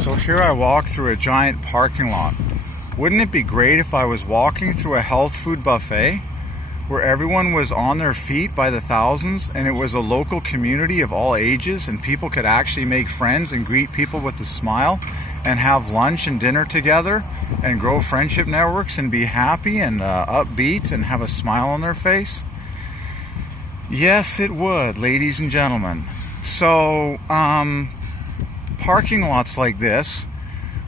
So here I walk through a giant parking lot. Wouldn't it be great if I was walking through a health food buffet where everyone was on their feet by the thousands and it was a local community of all ages and people could actually make friends and greet people with a smile and have lunch and dinner together and grow friendship networks and be happy and upbeat and have a smile on their face? Yes, it would, ladies and gentlemen. So, parking lots like this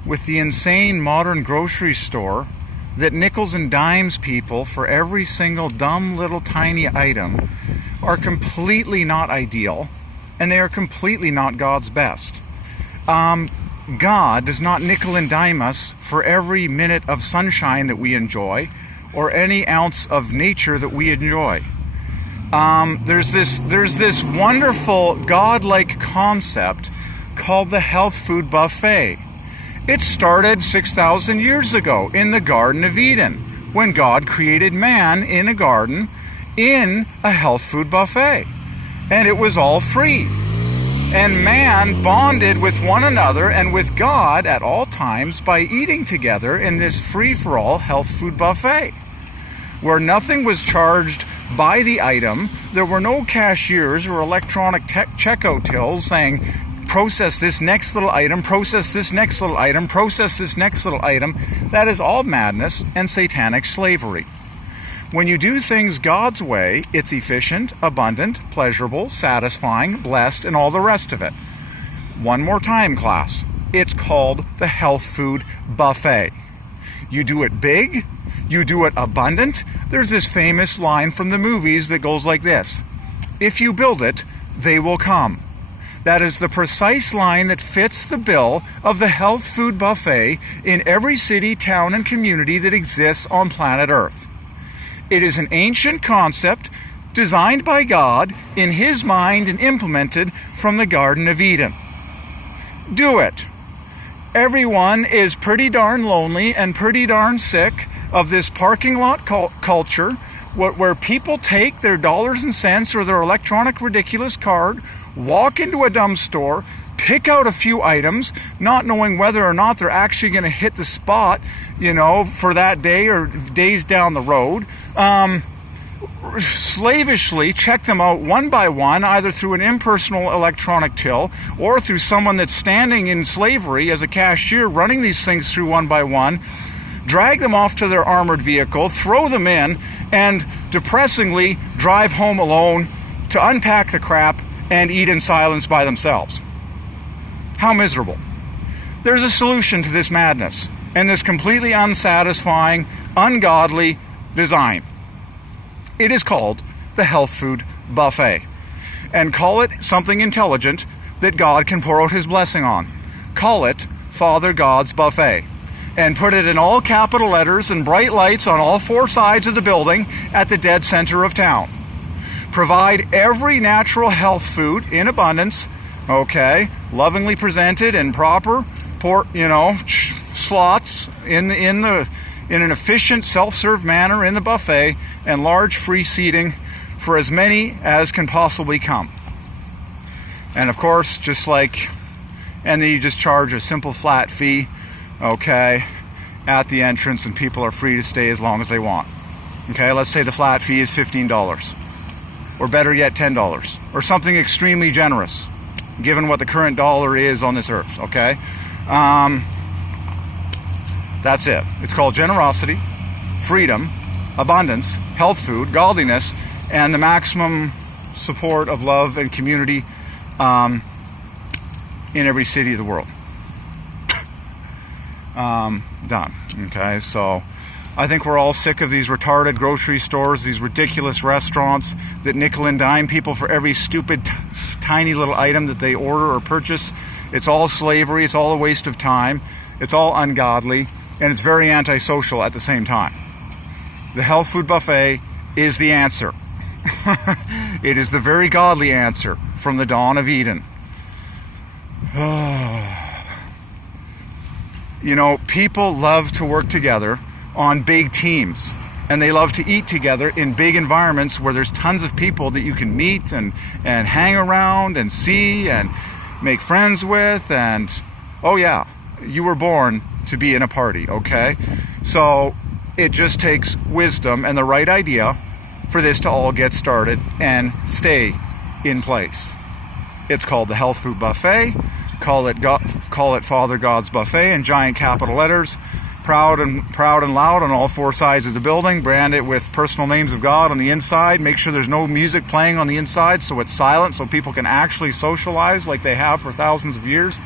with the insane modern grocery store that nickels and dimes people for every single dumb little tiny item are completely not ideal, and they are completely not God's best. God does not nickel and dime us for every minute of sunshine that we enjoy or any ounce of nature that we enjoy. There's this wonderful godlike concept called the health food buffet. It started 6,000 years ago in the Garden of Eden when God created man in a garden in a health food buffet. And it was all free. And man bonded with one another and with God at all times by eating together in this free-for-all health food buffet, where nothing was charged by the item. There were no cashiers or electronic checkout tills saying, process this next little item, process this next little item, process this next little item. That is all madness and satanic slavery. When you do things God's way, it's efficient, abundant, pleasurable, satisfying, blessed, and all the rest of it. One more time, class. It's called the health food buffet. You do it big, you do it abundant. There's this famous line from the movies that goes like this: if you build it, they will come. That is the precise line that fits the bill of the health food buffet in every city, town, and community that exists on planet Earth. It is an ancient concept designed by God in His mind and implemented from the Garden of Eden. Do it. Everyone is pretty darn lonely and pretty darn sick of this parking lot culture where people take their dollars and cents or their electronic ridiculous card, walk into a dumb store, pick out a few items, not knowing whether or not they're actually going to hit the spot, for that day or days down the road. Slavishly check them out one by one, either through an impersonal electronic till or through someone that's standing in slavery as a cashier running these things through one by one, drag them off to their armored vehicle, throw them in, and depressingly drive home alone to unpack the crap and eat in silence by themselves. How miserable. There's a solution to this madness and this completely unsatisfying, ungodly design. It is called the health food buffet. And call it something intelligent that God can pour out His blessing on. Call it Father God's buffet. And put it in all capital letters and bright lights on all four sides of the building at the dead center of town. Provide every natural health food in abundance, lovingly presented in proper slots in an efficient self-serve manner in the buffet, and large free seating for as many as can possibly come. And of course, and then you just charge a simple flat fee, at the entrance, and people are free to stay as long as they want. Let's say the flat fee is $15. Or better yet, $10, or something extremely generous, given what the current dollar is on this earth, That's it. It's called generosity, freedom, abundance, health food, godliness, and the maximum support of love and community in every city of the world. Done. So I think we're all sick of these retarded grocery stores, these ridiculous restaurants that nickel and dime people for every stupid, tiny little item that they order or purchase. It's all slavery. It's all a waste of time. It's all ungodly. And it's very antisocial at the same time. The health food buffet is the answer. It is the very godly answer from the dawn of Eden. People love to work together on big teams, and they love to eat together in big environments where there's tons of people that you can meet and hang around and see and make friends with, and You were born to be in a party, okay? So it just takes wisdom and the right idea for this to all get started and stay in place. It's called the Health Food Buffet. Call it Father God's Buffet in giant capital letters. Proud and loud on all four sides of the building. Brand it with personal names of God on the inside. Make sure there's no music playing on the inside, so it's silent, so people can actually socialize like they have for thousands of years.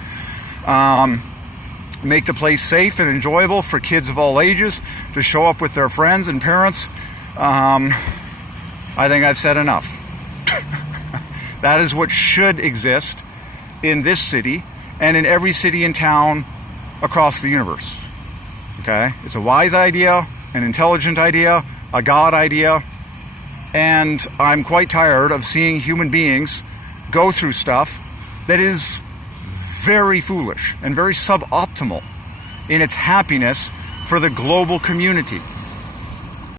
Make the place safe and enjoyable for kids of all ages to show up with their friends and parents. I think I've said enough. That is what should exist in this city and in every city and town across the universe. Okay? It's a wise idea, an intelligent idea, a God idea, and I'm quite tired of seeing human beings go through stuff that is very foolish and very suboptimal in its happiness for the global community.